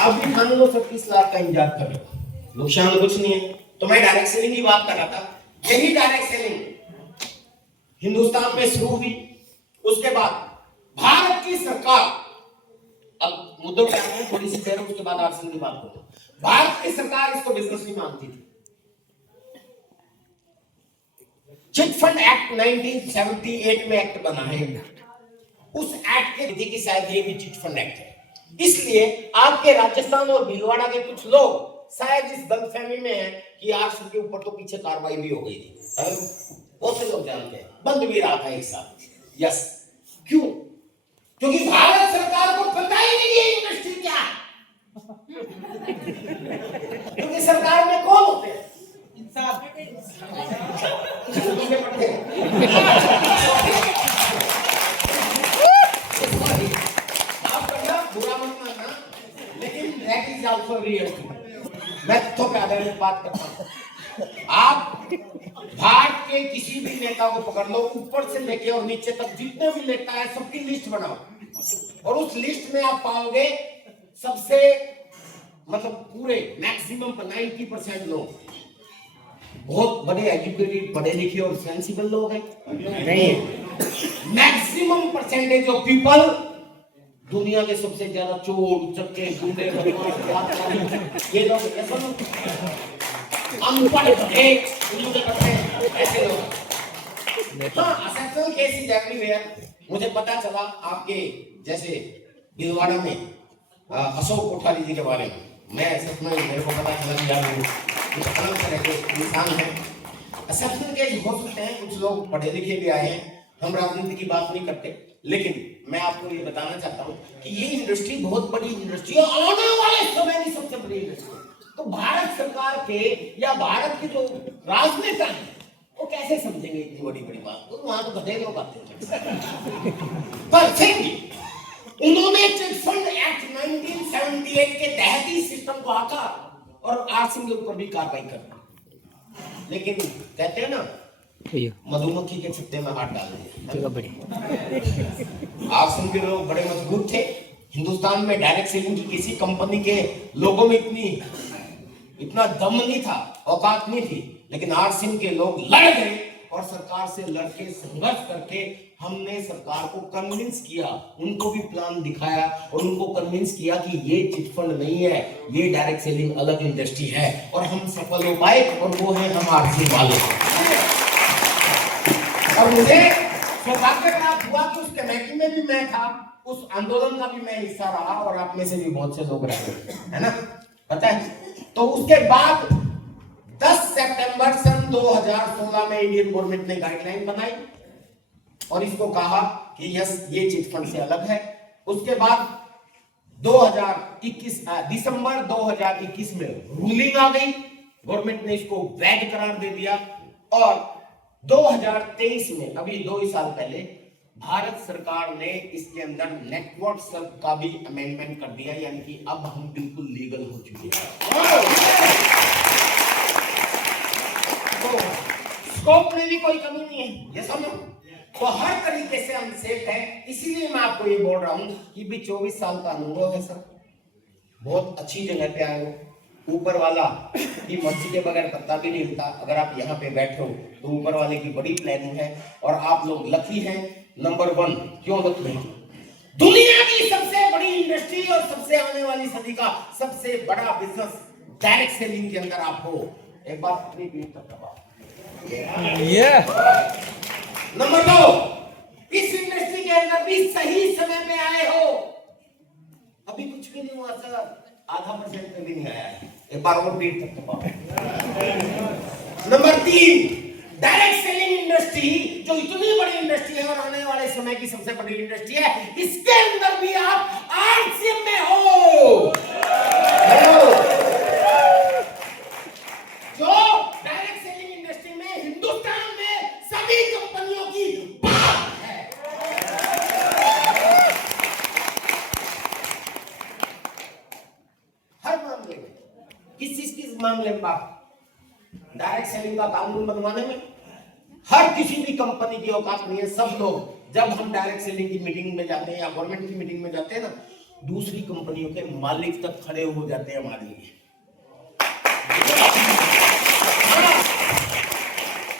आप भी मान लो 37 लाख का इंतजार कर लो, नुकसान कुछ नहीं है। तो मैं डायरेक्ट सेलिंग की बात कर रहा था। यही डायरेक्ट सेलिंग हिंदुस्तान में शुरू हुई। उसके बाद भारत की सरकार, अब मुद्दों क्या है थोड़ी सी देर, उसके बाद आरसीएम की बात करूं। भारत की सरकार इसको बिजनेस नहीं मानती थी। चिट फंड एक्ट 1978 में एक्ट बना है। उस एक्ट के विधि की शायद ये भी चिट फंड एक्ट है। इसलिए आपके राजस्थान और भीलवाड़ा के कुछ लोग शायद इस गलतफहमी में है कि आरसीएम के ऊपर तो पीछे कार्रवाई भी हो गई थी। बहुत से लोग जानते हैं, बंद भी रहा था एक साथ। यस, क्यों? क्योंकि भारत सरकार को पता ही नहीं है इंडस्ट्री क्या है। क्योंकि सरकार में कौन होते हैं? इंसान। आप करना बुरा मत मानना, लेकिन दैट इज आल्सो रियलिटी। मैं तो पे आधारित बात करता हूं। आप भारत के किसी भी नेता को पकड़ लो, ऊपर से लेके और नीचे तक जितने भी नेता है सबकी लिस्ट बनाओ, और उस लिस्ट में आप पाओगे सबसे मतलब पूरे मैक्सिमम 90% लोग बहुत बड़े एजुकेटेड, पढ़े लिखे और सेंसिबल लोग हैं। नहीं है। मैक्सिमम परसेंटेज ऑफ पीपल दुनिया के सबसे ज्यादा चोर, चक्के, गुंडे, ये लोग अनपढ़ ऐसे लोग। हाँ, केस इज एवरीवेयर। मुझे पता चला आपके जैसे भीलवाड़ा में अशोक कोठारी जी के बारे में, मैं सच में मेरे को पता चला कि तरह के इंसान है। असेप्शन केस हो सकते हैं, कुछ लोग पढ़े लिखे भी आए हैं। हम राजनीति की बात नहीं करते, लेकिन मैं आपको ये बताना चाहता हूँ कि ये इंडस्ट्री बहुत बड़ी इंडस्ट्री है, आने वाले समय की सबसे बड़ी इंडस्ट्री। तो भारत सरकार के या भारत के जो राजनेता हैं वो कैसे समझेंगे इतनी बड़ी बड़ी बात? तो वहां तो गधे लोग आते हैं। पर फिर भी उन्होंने चिट फंड एक्ट 1978 के तहत ही सिस्टम को आका और आरसीएम के ऊपर भी कार्रवाई कर। लेकिन कहते हैं ना, मधुमक्खी के छत्ते में हाथ डाल दिया। आरसीएम के लोग बड़े मजबूत थे। हिंदुस्तान में डायरेक्ट सेलिंग की किसी कंपनी के लोगों में इतना दम नहीं था, औकात नहीं थी, लेकिन आरसीएम के लोग लड़ गए और सरकार से लड़के संघर्ष करके हमने सरकार को कन्विंस किया, उनको भी प्लान दिखाया और उनको कन्विंस किया कि ये चिट फंड नहीं है, ये डायरेक्ट सेलिंग अलग इंडस्ट्री है, और हम सफल हो पाए, और वो है हम आरसीएम वाले। और मुझे सौभाग्य प्राप्त हुआ कि उस कमेटी में भी मैं था, उस आंदोलन का भी मैं हिस्सा रहा, और आप में से भी बहुत से लोग रहे, है ना, पता है। तो उसके बाद 10 सितंबर सन 2016 में इंडियन गवर्नमेंट ने गाइडलाइन बनाई और इसको कहा कि यस, ये चिट फंड से अलग है। उसके बाद 2021 दिसंबर 2021 में रूलिंग आ गई, गवर्नमेंट ने इसको वैध करार दे दिया, और 2023 में, अभी 2 ही साल पहले, भारत सरकार ने इसके अंदर नेटवर्क शब्द का भी अमेंडमेंट कर दिया, यानी कि अब हम बिल्कुल लीगल हो चुके हैं। तो स्कोप में भी कोई कमी नहीं है, ये समझो। तो हर तरीके से हम सेफ हैं। इसीलिए मैं आपको ये बोल रहा हूं कि भी 24 साल का अनुभव है सर, बहुत अच्छी जगह पे आए हो। ऊपर वाला की मर्जी के बगैर पत्ता भी नहीं हिलता। अगर आप यहाँ पे बैठे हो तो ऊपर वाले की बड़ी प्लानिंग है, और आप लोग लकी हैं, नंबर 1। क्यों लकी हैं? दुनिया की सबसे बड़ी इंडस्ट्री और सबसे आने वाली सदी का सबसे बड़ा बिजनेस डायरेक्ट सेलिंग के अंदर आप हो। एक बार अपनी पीठ तक दबा। नंबर 2, इस इंडस्ट्री के अंदर भी सही समय पे आए हो। अभी कुछ भी नहीं हुआ सर, 0.5% पे भी नहीं आया है। एक बार और पीठ तक दबा। नंबर 3, डायरेक्ट सेलिंग इंडस्ट्री जो इतनी बड़ी इंडस्ट्री है और आने वाले समय की सबसे बड़ी इंडस्ट्री है, इसके अंदर भी आप आरसीएम में हो। जो डायरेक्ट सेलिंग इंडस्ट्री में हिंदुस्तान में सभी कंपनियों की बात है। हर मामले में, किस मामले में बात, डायरेक्ट सेलिंग का कानून बनवाने में हर किसी भी कंपनी की औकात नहीं है। सब लोग, जब हम डायरेक्ट सेलिंग की मीटिंग में जाते हैं या गवर्नमेंट की मीटिंग में जाते हैं ना, दूसरी कंपनियों के मालिक तक खड़े हो जाते हैं हमारे लिए।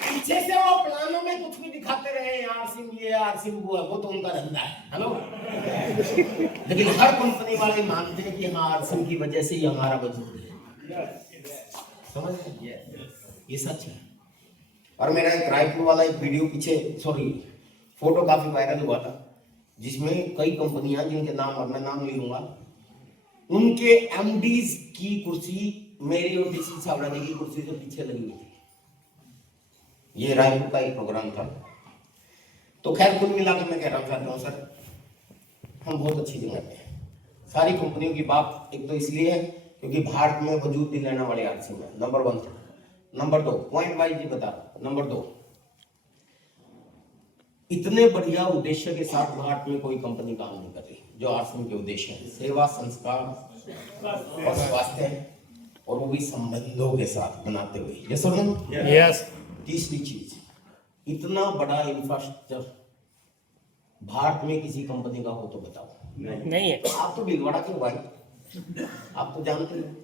पीछे से वो प्लानों में कुछ भी दिखाते रहे, आरसिम ये आरसिम वो है, वो तो उनका धंधा है। हेलो, लेकिन हर कंपनी वाले मानते हैं कि हाँ आरसिम की वजह से ही हमारा वजूद है। समझ गए? ये सच है। और मेरा एक रायपुर वाला एक वीडियो पीछे, सॉरी फोटो काफी वायरल हुआ था, जिसमें कई कंपनियां जिनके नाम और मैं नाम नहीं लूंगा, उनके एमडीज की कुर्सी मेरी और डीसी छावड़ा जी की कुर्सी से पीछे लगी हुई थी। ये रायपुर का एक प्रोग्राम था। तो खैर कुल मिला के मैं कह रहा चाहता हूँ सर, हम बहुत अच्छी जगह पे हैं। सारी कंपनियों की बात एक तो इसलिए है क्योंकि भारत में वजूद दिलाने वाले आरसिम है, नंबर 1। नंबर 2 पॉइंट वाइज भी बता, नंबर 2 इतने बढ़िया उद्देश्य के साथ भारत में कोई कंपनी काम नहीं कर रही जो आरसिम के उद्देश्य है, सेवा, संस्कार और स्वास्थ्य, और वो भी संबंधों के साथ बनाते हुए। यस। तीसरी चीज, इतना बड़ा इंफ्रास्ट्रक्चर भारत में किसी कंपनी का हो तो बताओ। नहीं है। आप तो भीलवाड़ा के भाई, आप तो जानते हैं।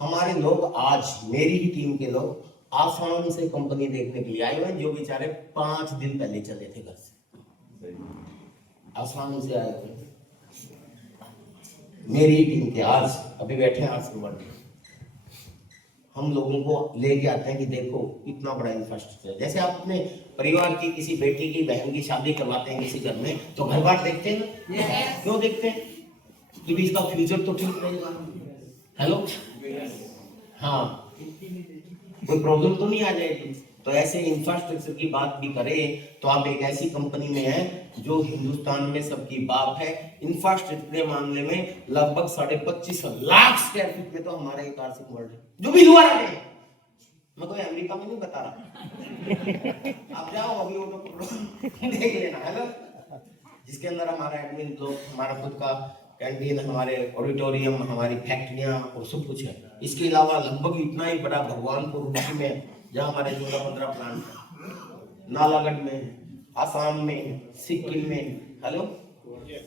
हमारे लोग आज, मेरी ही टीम के लोग आसाम से कंपनी देखने के लिए आए हुए, जो बेचारे 5 दिन पहले चले थे घर से, आसाम से आए थे। मेरी टीम के आज अभी बैठे हैं आरसिम वर्ल्ड। हम लोगों को लेके आते हैं कि देखो इतना बड़ा इंफ्रास्ट्रक्चर। जैसे आप अपने परिवार की किसी बेटी की बहन की शादी करवाते हैं किसी घर में, तो घर बार देखते हैं ना। क्यों देखते हैं? क्योंकि इसका फ्यूचर तो ठीक रहेगा। हेलो, हाँ, कोई प्रॉब्लम तो नहीं आ जाएगी। तो ऐसे इंफ्रास्ट्रक्चर की बात भी करें तो आप एक ऐसी कंपनी में हैं जो हिंदुस्तान में सबकी बाप है। इंफ्रास्ट्रक्चर के मामले में लगभग 25.5 लाख स्क्वायर फीट में तो हमारा एक आरसिम वर्ल्ड है, जो भी हुआ है। मैं कोई अमेरिका में नहीं बता रहा। आप जाओ अभी वो देख लेना। है ना, जिसके अंदर हमारा एडमिन ब्लॉक, हमारा खुद का कैंटीन, हमारे ऑडिटोरियम, हमारी फैक्ट्रियां और सब कुछ है। इसके अलावा लगभग इतना ही बड़ा भगवानपुर में, जहाँ हमारे 14-15 प्लांट है, नालागढ़ में, आसाम में, सिक्किम में। हेलो,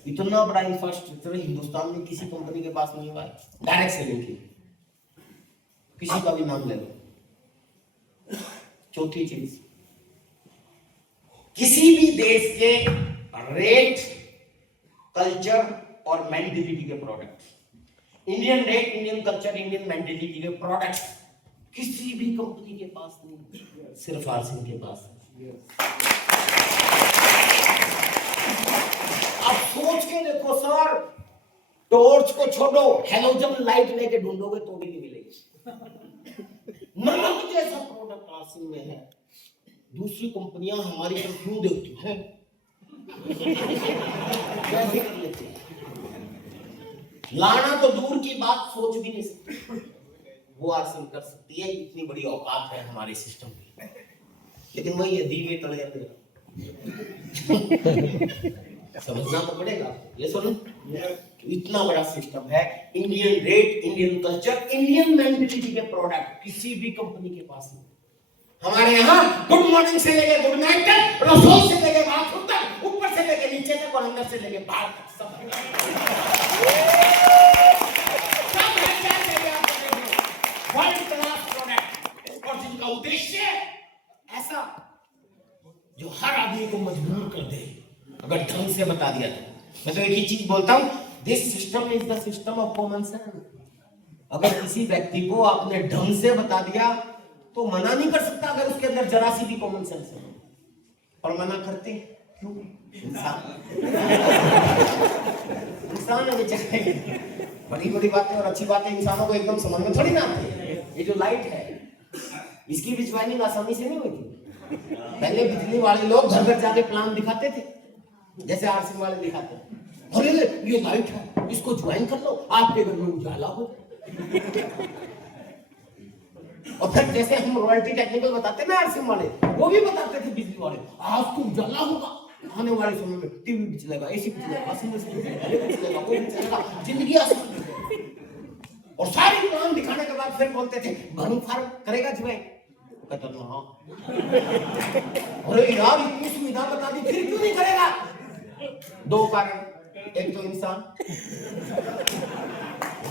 इतना बड़ा इंफ्रास्ट्रक्चर हिंदुस्तान में किसी कंपनी के पास नहीं हुआ है। डायरेक्ट सेलिंग की किसी का भी नाम ले लो। चौथी चीज, किसी भी देश के रेट, कल्चर और मेंटेलिटी के product, Indian rate, Indian culture, Indian mentality के प्रोडक्ट्स किसी भी कंपनी के पास नहीं, सिर्फ आरसिम के पास है। अब सोच के देखो सर, टॉर्च को छोड़ो, हेलोजन लाइट लेके ढूंढोगे तो भी नहीं मिलेगी। नमक जैसा प्रोडक्ट आरसिम में है। दूसरी कंपनियां हमारी तरफ क्यों देखती हैं? कैसे कर लेते हैं? लाना तो दूर की बात, सोच भी नहीं सकते। वो आरसिम कर सकती है, इतनी बड़ी औकात है हमारे सिस्टम की। लेकिन वही है, दीवे तले समझना तो पड़ेगा। ये सुनो, इतना बड़ा सिस्टम है। Indian rate, Indian culture, Indian mentality के प्रोडक्ट किसी भी कंपनी के पास नहीं। हमारे यहाँ गुड मॉर्निंग से लेके गुड नाइट तक, रसोई से लेके बाथरूम तक, ऊपर से लेके नीचे तक और अंदर से लेके बाहर तक सब वर्ल्ड क्लास प्रोडक्ट, और जिनका उद्देश्य ऐसा जो हर आदमी को मजबूर कर दे अगर ढंग से बता दिया तो। मैं तो एक ही चीज बोलता हूं, this system is the system of common sense. अगर किसी व्यक्ति को आपने ढंग से बता दिया तो मना नहीं कर सकता अगर उसके अंदर जरा सी भी कॉमन सेंस है। और मना करते क्यों? इंसान है बेचारे। बड़ी बड़ी बातें और अच्छी बातें इंसानों को एकदम समझ में थोड़ी ना आती है। ये जो लाइट है, इसकी भी ज्वाइनिंग आसानी से नहीं हुई थी। पहले बिजली वाले लोग घर घर जाके प्लान दिखाते थे, जैसे आरसिम वाले दिखाते हैं। अरे ये लाइट है, इसको ज्वाइन कर लो, आपके घर में उजाला हो। और फिर जैसे हम रॉयल्टी टेक्निकल बताते ना आरसिम वाले, वो भी बताते थे बिजली वाले, आज तो उजाला होगा, आने वाले समय में टीवी भी चलेगा, एसी भी चलेगा, वाशिंग मशीन भी चलेगा, वो भी चलेगा, जिंदगी आसान। और सारी प्लान दिखाने के बाद फिर बोलते थे भरू फार्म करेगा ज्वाइन? कहता था हाँ। अरे यार इतनी सुविधा बता दी, फिर क्यों नहीं करेगा? 2 कारण, एक तो इंसान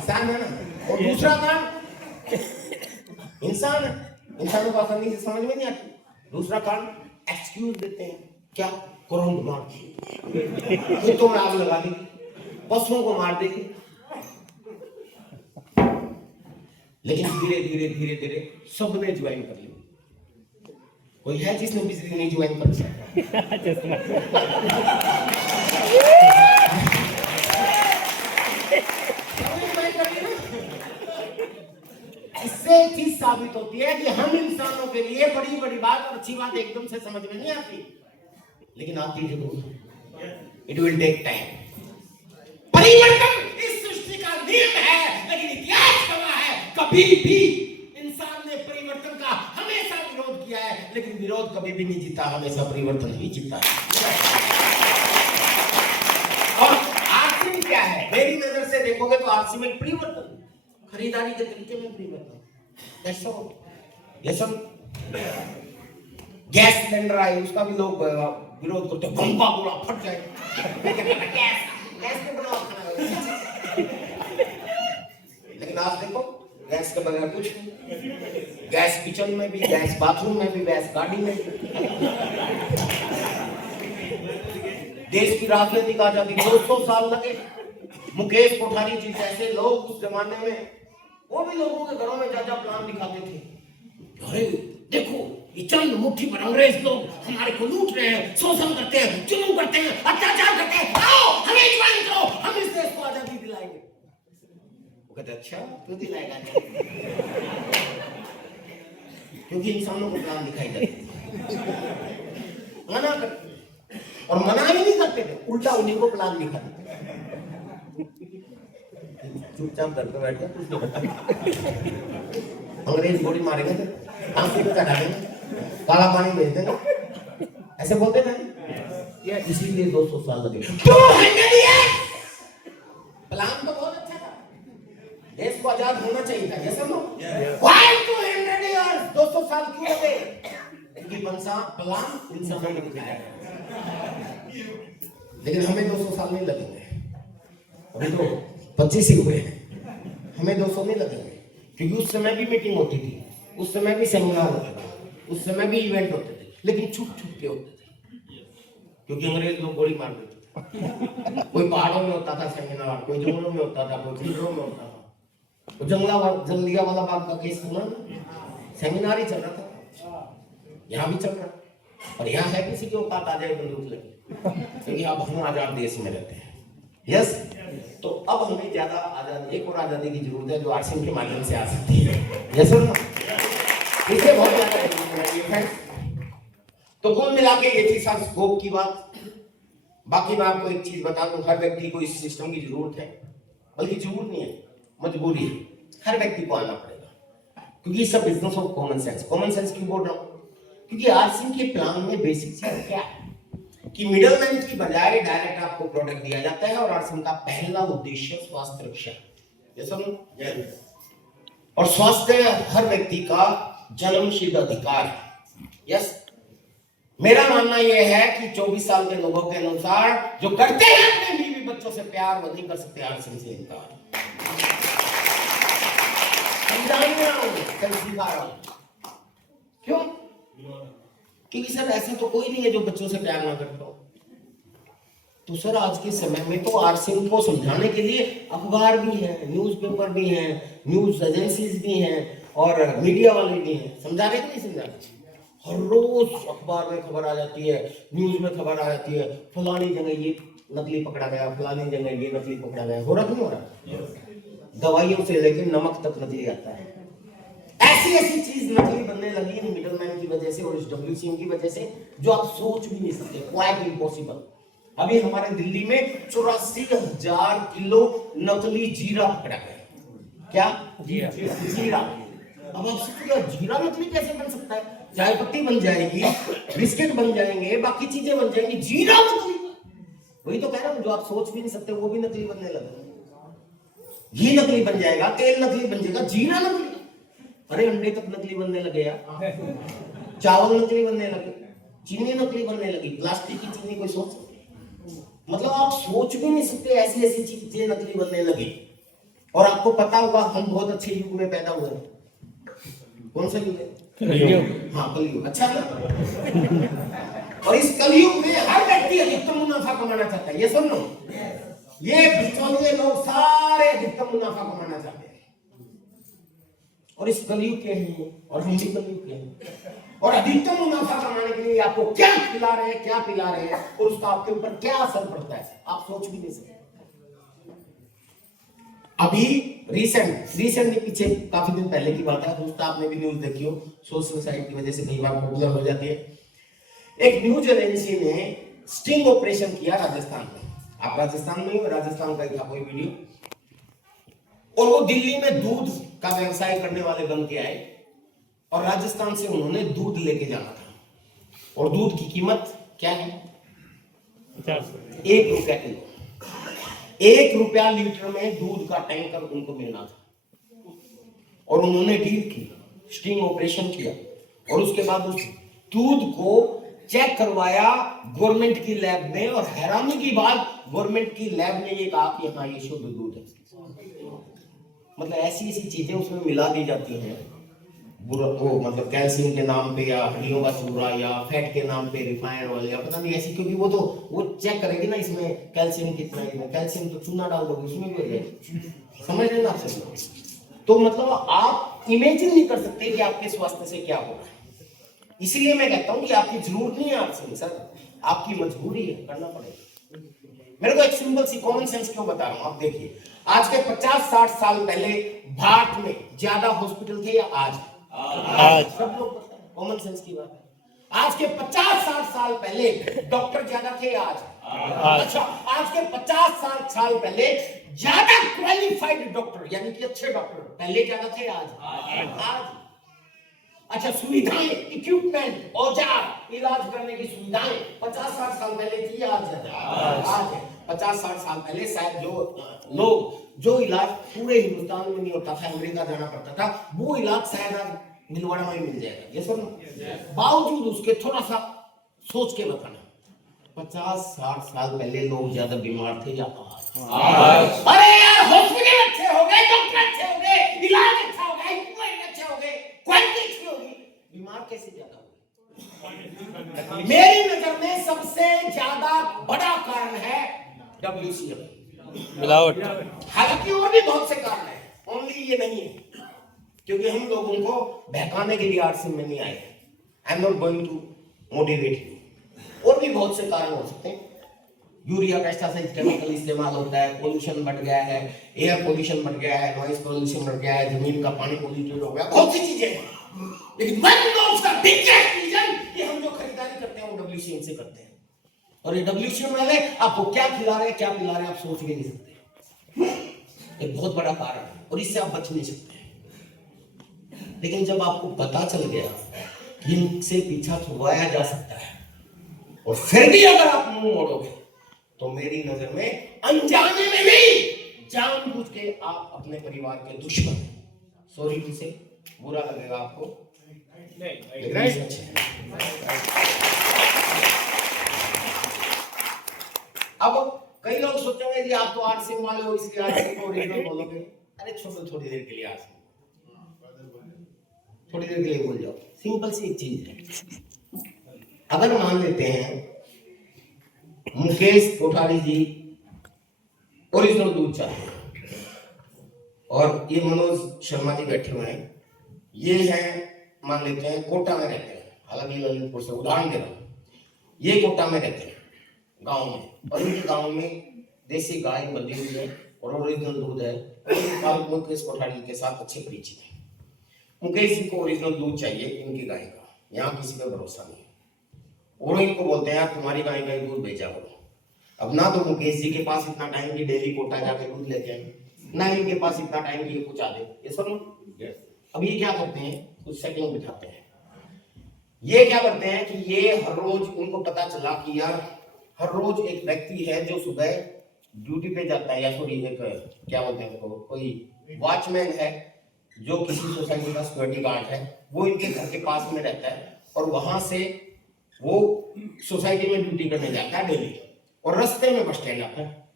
है ना, और दूसरा कांड इंसान है, इंसानों को आसानी से समझ में नहीं आती। दूसरा कांड एक्सक्यूज देते हैं, क्या करंट मार दी, खेतों में आग लगा दी, पशुओं को मार देगी। लेकिन धीरे धीरे धीरे धीरे सबने ज्वाइन कर लिया। कोई है जिसने बिजली नहीं ज्वाइन कर सकता? इससे चीज साबित होती है कि हम इंसानों के लिए बड़ी बड़ी बात और अच्छी बात एकदम से समझ में नहीं आती, लेकिन आती जरूर। It will take time. परिवर्तन इस सृष्टि का नियम है, लेकिन इतिहास गवाह है कभी भी इंसान ने परिवर्तन का हमेशा विरोध किया है, लेकिन विरोध कभी भी नहीं जीता, हमेशा परिवर्तन ही जीता है। और आरसी क्या है? मेरी नजर से देखोगे तो आरसी में परिवर्तन, खरीदारी के तरीके में परिवर्तन। That's all. Yes, gas cylinder आए, उसका भी लोग विरोध करते हैं, बम का गोला फट जाए, गैस पे बनाओ खाना। लेकिन आज देखो गैस के बगैर कुछ नहीं, गैस किचन में भी, गैस बाथरूम में भी, गैस गाड़ी में भी। देश की राजनीतिक आजादी 200 साल लगे। मुकेश कोठारी जी जैसे लोग उस जमाने में वो भी लोगों के घरों में जा प्लान दिखाते थे, अरे देखो ये चंद मुट्ठी पर अंग्रेज लोग हमारे को लूट रहे हैं, शोषण करते हैं, जुल्म करते हैं, अत्याचार करते हैं, आओ हमें ज्वाइन करो, हम इस देश को आजादी दिलाएंगे। वो कहते अच्छा क्यों दिलाएगा? क्योंकि इंसानों को प्लान दिखाई देते, मना करते, और मना ही नहीं करते थे, उल्टा उन्हीं को प्लान दिखाते। चुपचाप घर पे बैठ गया, कुछ नहीं करता। अंग्रेज गोली मारेंगे, आंखों पे चढ़ा देंगे, काला पानी भेज देंगे, ऐसे बोलते थे ये, इसीलिए 200 साल लगे। प्लान तो बहुत अच्छा था, देश को आजाद होना चाहिए था, ये सुनो। Why 200 years? 200 साल क्यों लगे? क्योंकि प्लान इंसानों ने दिखाया, लेकिन हमें 200 साल नहीं लगेंगे। अभी तो 25 ही हुए हैं, हमें 200 नहीं लगेंगे, क्योंकि उस समय भी मीटिंग होती थी, उस समय भी सेमिनार होता था, उस समय भी इवेंट होते थे, लेकिन छुप छुप के होते थे, क्योंकि अंग्रेज लोग गोली मार देते थे। कोई पहाड़ों में होता था सेमिनार, कोई जंगलों में होता था, कोई खंडरों में होता था। तो जंगलिया वाला बाग का केस सुना, सेमिनार ही चल रहा था, यहाँ भी चल रहा, और यहाँ है किसी के औकात आ जाए बंदूक लेके, क्योंकि अब हम आजाद देश में रहते हैं। यस, तो अब हमें ज्यादा आजादी, एक और आजादी की जरूरत है जो आरसीएम के माध्यम से आ सकती है। यस सर, इसे बहुत ज्यादा जरूरी है। तो कुल मिला के ये थी सर स्कोप की बात। बाकी मैं आपको एक चीज बता दूं, हर व्यक्ति को इस सिस्टम की जरूरत है, बल्कि जरूरत नहीं है, मजबूरी है, हर व्यक्ति को आना पड़ेगा, क्योंकि सब business of common sense. Common sense क्यों बोल रहा हूँ? क्योंकि आरसीएम के प्लान में बेसिक चीज क्या है कि मिडलमैन की बजाय डायरेक्ट आपको प्रोडक्ट दिया जाता है, और आरसीएम का पहला उद्देश्य स्वास्थ्य रक्षा, ये समझ, और स्वास्थ्य हर व्यक्ति का जन्मसिद्ध अधिकार है। यस, मेरा मानना यह है कि 24 साल के लोगों के अनुसार जो करते हैं अपने बीवी बच्चों से प्यार, वो नहीं कर सकते आरसीएम से इनकार। क्यों? क्योंकि सर ऐसा तो कोई नहीं है जो बच्चों से प्यार ना करता हो। तो सर आज के समय में तो आरसीएम को समझाने के लिए अखबार भी हैं, न्यूज़पेपर भी हैं, न्यूज एजेंसीज भी हैं, और मीडिया वाले भी हैं। समझा रहे कि नहीं समझा रहे? हर रोज अखबार में खबर आ जाती है, न्यूज में खबर आ जाती है, फलानी जगह ये नकली पकड़ा गया, फलानी जगह ये नकली पकड़ा गया। हो रहा नहीं हो रहा? दवाइयों से लेकर नमक तक नकली आता है। ऐसी ऐसी चीज नकली बनने लगी है मिडलमैन की वजह से और इस डब्ल्यूसीएम की वजह से, जो आप सोच भी नहीं सकते, क्वाइट इम्पॉसिबल। अभी हमारे दिल्ली में 84,000 किलो नकली जीरा पकड़ा गया। क्या? जीरा। अब आप सोचिए जीरा नकली कैसे बन सकता है? चाय पत्ती बन जाएगी, बिस्किट बन जाएंगे, बाकी चीजें बन जाएंगी, जीरा नकली। वही तो कह रहा हूं, जो आप सोच भी नहीं सकते वो भी नकली बनने लगा। घी नकली बन जाएगा, तेल नकली बन जाएगा, जीरा नकली। अरे अंडे तक नकली बनने लगे यार, चावल नकली बनने लगे, चीनी नकली बनने लगी, प्लास्टिक की चीनी कोई सोच सकती है? मतलब आप सोच भी नहीं सकते ऐसी ऐसी चीजें नकली बनने लगी। और आपको पता होगा हम बहुत अच्छे युग में पैदा हुए हैं। कौन सा युग है? कलयुग। हाँ कलयुग। अच्छा ना? और इस कलयुग में हर व्यक्ति अधिकतम मुनाफा कमाना चाहता है। ये सुन लो, ये बिचौलिए लोग सारे अधिकतम मुनाफा कमाना चाहते हैं और इस कलयुग के हैं और हम भी कलयुग के हैं। और अधिकतम मुनाफा कमाने के लिए आपको क्या खिला रहे हैं, क्या पिला रहे हैं और उसका आपके ऊपर क्या असर पड़ता है आप सोच भी नहीं सकते। अभी रिसेंटली पीछे काफी दिन पहले की बात है, दोस्तों आपने भी न्यूज देखी हो, सोशल साइट की वजह से कई बार पॉपुलर हो जाती है। एक न्यूज एजेंसी ने स्टिंग ऑपरेशन किया राजस्थान में। आप राजस्थान में हो, राजस्थान का ही था कोई वीडियो। और वो दिल्ली में दूध का व्यवसाय करने वाले बन के आए और राजस्थान से उन्होंने दूध लेके जाना था। और दूध की कीमत क्या है? 1 रुपया किलो। 1 रुपया लीटर में दूध का टैंकर उनको मिलना था और उन्होंने डील की, स्टिंग ऑपरेशन किया और उसके बाद उस दूध को चेक करवाया गवर्नमेंट की लैब में। और हैरानी की बात, गवर्नमेंट की लैब ने ये कहा कि हाँ ये शुद्ध दूध है। मतलब ऐसी ऐसी चीजें उसमें मिला दी जाती हैं, वो मतलब कैल्शियम के नाम पे या हड्डियों का चूरा या फैट के नाम पे रिफाइंड ऑयल या पता नहीं ऐसी, क्योंकि वो चेक करेगी ना इसमें कैल्शियम कितना है। कैल्शियम तो चूना डाल दोगे उसमें भी हो जाएगा। समझ रहे ना आप? तो मतलब आप इमेजिन नहीं कर सकते कि आपके स्वास्थ्य से क्या हो रहा है। इसलिए मैं कहता हूं कि आपकी जरूरत नहीं है आर्ट्स सर, आपकी मजबूरी है, करना पड़ेगा। मेरे को एक सिंपल सी कॉमन सेंस क्यों बता रहा हूं, आप देखिए आज के 50-60 साल पहले भारत में ज्यादा हॉस्पिटल थे या आज? सब लोग पता है, कॉमन सेंस की बात है। आज के 50-60 साल पहले डॉक्टर ज्यादा थे या आज? अच्छा, आज के 50-60 साल पहले ज्यादा क्वालिफाइड डॉक्टर यानी कि अच्छे डॉक्टर पहले ज्यादा थे आज? अच्छा, सुविधाएं, इक्विपमेंट, औजार, इलाज करने की सुविधाएं 50-60 साल पहले थी आज ज्यादा? आज है। 50-60 साल पहले शायद जो इलाज पूरे हिंदुस्तान में नहीं होता था, अमेरिका जाना पड़ता था, वो इलाज शायद आज भिलवाड़ा में मिल जाएगा। ये सुन, बावजूद उसके थोड़ा सा सोच के बताना, 50-60 साल पहले लोग ज्यादा बीमार थे या आज? अरे यार, हॉस्पिटल अच्छे हो गए, डॉक्टर अच्छे हो गए, इलाज अच्छा हो गया, इक्विपमेंट अच्छे हो गए, क्वालिटी अच्छी होगी, बीमार कैसे ज्यादा हुए? मेरी नजर में सबसे ज्यादा बड़ा कारण है WCM, मिलावट। हालांकि और भी बहुत से कारण है, ओनली ये नहीं है, क्योंकि हम लोगों को बहकाने के लिए आरसीएम में नहीं आए। I am not going to motivate you. और भी बहुत से कारण हो सकते हैं। यूरिया पेस्टिसाइड केमिकल इस्तेमाल होता है, पोल्यूशन बढ़ गया है, एयर पोल्यूशन बढ़ गया है, नॉइज पोल्यूशन बढ़ गया है, जमीन का पानी पोल्यूटेड हो गया, बहुत सी चीजें हैं। लेकिन one of the biggest reason कि हम जो खरीदारी करते हैं वो WCM से करते हैं। और ये WCM वाले आपको क्या खिला रहे हैं, क्या पिला रहे हैं, आप सोच भी नहीं सकते। एक बहुत बड़ा कारण है और इससे आप बच नहीं सकते। लेकिन जब आपको पता चल गया कि इनसे पीछा छुड़वाया जा सकता है और फिर भी अगर आप मुंह मोड़ोगे तो मेरी नजर में अनजाने में भी जानबूझ के आप अपने परिवार के दुश्मन हैं। सॉरी टू से, बुरा लगेगा आपको, नहीं। अब कई लोग सोचेंगे कि आप तो आरसीएम वाले हो इसलिए आरसीएम को ओरिजिनल बोलोगे। अरे छोड़ो, थोड़ी देर के लिए आरसीएम, थोड़ी देर के लिए बोल जाओ। सिंपल सी एक चीज है, अगर मान लेते हैं मुकेश कोठारी जी ओरिजिनल दूध चाहते हैं और ये मनोज शर्मा जी बैठे हुए हैं, ये हैं मान लेते हैं कोटा में रहते हैं, हालांकि ललितपुर से उदाहरण दे रहा हूं, ये कोटा में रहते हैं गांव में, और इनके गांव में देसी गाय बंधी हुई है और ओरिजिनल दूध है। मुकेश कोठारी के साथ अच्छे परिचित है। मुकेश जी को ओरिजिनल दूध चाहिए इनकी गाय का, यहाँ किसी का भरोसा नहीं है। और इनको बोलते हैं यार तुम्हारी गाय का दूध बेचा करो। अब ना तो मुकेश जी के पास इतना टाइम की डेली कोटा जाके दूध लेके आए, ना इनके पास इतना टाइम की कुछ आ दे। ये सुनो, अब ये क्या करते हैं, कुछ सेटिंग बिठाते हैं। ये क्या करते हैं कि ये हर रोज, उनको पता चला कि यार हर रोज एक व्यक्ति है जो सुबह ड्यूटी पे जाता है, या सॉरी एक क्या बोलते हैं उसको, कोई वॉचमैन है जो किसी सोसाइटी का सिक्योरिटी गार्ड है, वो इनके घर के पास में रहता है और वहां से वो सोसाइटी में ड्यूटी करने जाता है डेली। और रास्ते में बस स्टैंड आता है,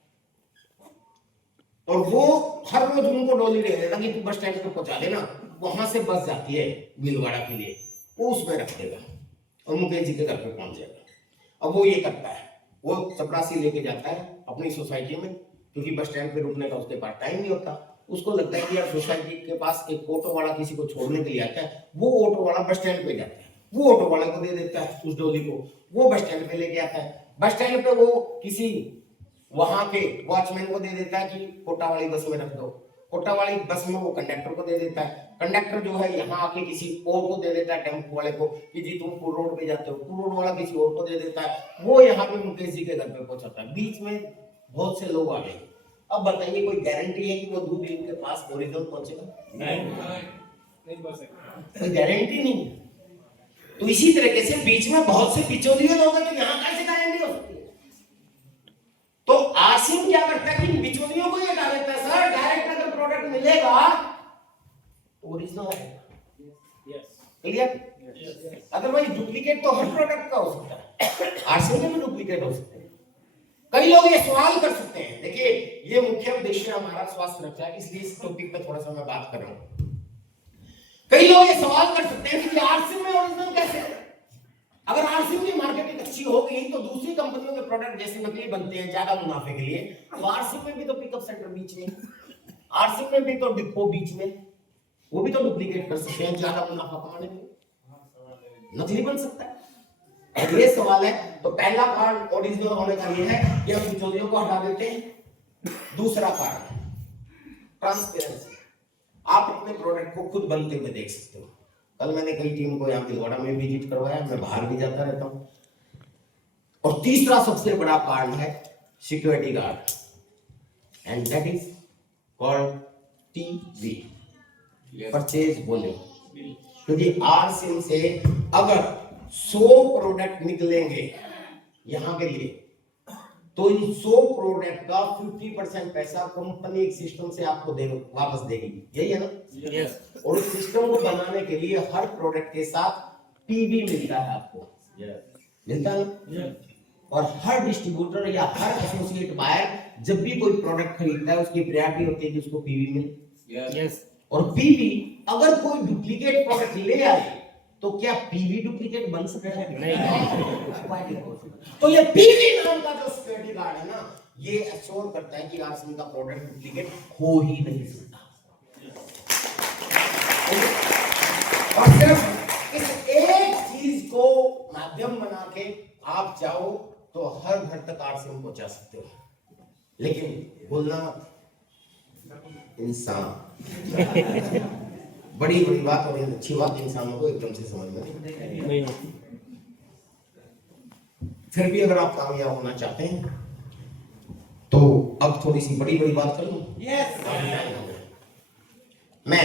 और वो हर रोज उनको डोली दे देता कि तू बस स्टैंड पे पहुंचा देना, वहां से बस जाती है भीलवाड़ा के लिए, वो उसमें रख देगा और मुकेश जी के घर पे पहुंच जाएगा। अब वो ये करता है, वो चपरासी लेके जाता है अपनी सोसाइटी में, क्योंकि बस स्टैंड पे रुकने का उसके पास टाइम नहीं होता। उसको लगता है कि यार सोसाइटी के पास एक ऑटो वाला किसी को छोड़ने के लिए आता है, वो ऑटो वाला बस स्टैंड पे जाता है, वो ऑटो वाले को दे देता है उस डोली को, वो बस स्टैंड पे लेके आता है। बस स्टैंड पे वो किसी वहां के वॉचमैन को दे देता है कि कोटा वाली बस में रख दो, कोटा वाली बस में वो कंडक्टर को दे देता है, कंडक्टर जो है यहाँ आके किसी और को दे देता है, टेम्पो वाले को, कि जी तुम पुल रोड पे जाते हो, पुल रोड वाला किसी और को दे देता है, वो यहाँ पे मुकेश जी के घर पे पहुंचाता है। बीच में बहुत से लोग आ गए। अब बताइए कोई गारंटी है कि वो दूध इनके पास ओरिजिनल पहुंचेगा? नहीं, कोई गारंटी नहीं। तो इसी तरीके से बीच में बहुत से बिचौलिए लोग हैं, तो यहाँ कैसे गारंटी हो सकती है? तो आसिम क्या करता है कि बिचौलियों को ये हटा देता है, सर डायरेक्ट अगर प्रोडक्ट मिलेगा तो ओरिजिनल है, क्लियर? अदरवाइज डुप्लीकेट तो हर प्रोडक्ट का हो सकता है, आसिम में भी डुप्लीकेट हो सकते हैं। कई लोग ये सवाल कर सकते हैं, देखिए ये मुख्य उद्देश्य हमारा स्वास्थ्य रक्षा है, इसलिए इस टॉपिक पे थोड़ा सा मैं बात कर रहा हूं। कई लोग ये सवाल कर सकते हैं कि आरसीएम में ओरिजिनल कैसे है? अगर आरसीएम की मार्केटिंग अच्छी हो गई तो दूसरी कंपनियों के प्रोडक्ट जैसे नकली बनते हैं ज्यादा मुनाफे के लिए, तो आरसीएम में भी तो पिकअप सेंटर बीच में, आरसीएम में भी तो डिपो बीच में, वो भी तो डुप्लीकेट कर सकते हैं ज्यादा मुनाफा कमाने के लिए, नकली बन सकता है। ये सवाल है। तो पहला कारण ओरिजिनल होने का ये है कि हम बिचौलियों को हटा देते हैं। दूसरा कारण ट्रांसपेरेंसी, आप अपने प्रोडक्ट को खुद बनते हुए देख सकते हो। कल मैंने कई टीम को यहाँ भीलवाड़ा में विजिट करवाया, मैं बाहर भी जाता रहता हूँ। और तीसरा सबसे बड़ा कारण है security guard, and that is called TV, purchase volume. क्योंकि आरसीएम से अगर 100 प्रोडक्ट निकलेंगे यहां के लिए, तो इन 100 प्रोडक्ट का 50% पैसा कंपनी एक सिस्टम से आपको वापस देगी, यही है ना? yes. और उस सिस्टम को बनाने के लिए हर प्रोडक्ट के साथ पीवी मिलता है आपको, मिलता है ना? और हर डिस्ट्रीब्यूटर या हर एसोसिएट बायर जब भी कोई प्रोडक्ट खरीदता है उसकी प्रायोरिटी होती है कि उसको पीवी मिले। और पीवी अगर कोई डुप्लीकेट प्रोडक्ट ले आए तो क्या पीवी डुप्लीकेट बन सकता है? नहीं। तो ये पीवी नाम का जो सिक्योरिटी गार्ड है ना, ये एश्योर करता है कि आरसीएम का प्रोडक्ट डुप्लीकेट हो ही नहीं सकता। और सिर्फ इस एक चीज को माध्यम बना के आप चाहो तो हर घर तक आरसीएम पहुंचा सकते हो, लेकिन बोलना इंसान बड़ी बड़ी बात और अच्छी बात इंसानों को एकदम से समझ में नहीं होती। फिर भी अगर आप कामयाब होना चाहते हैं तो अब थोड़ी सी बड़ी बड़ी बात कर लूं। मैं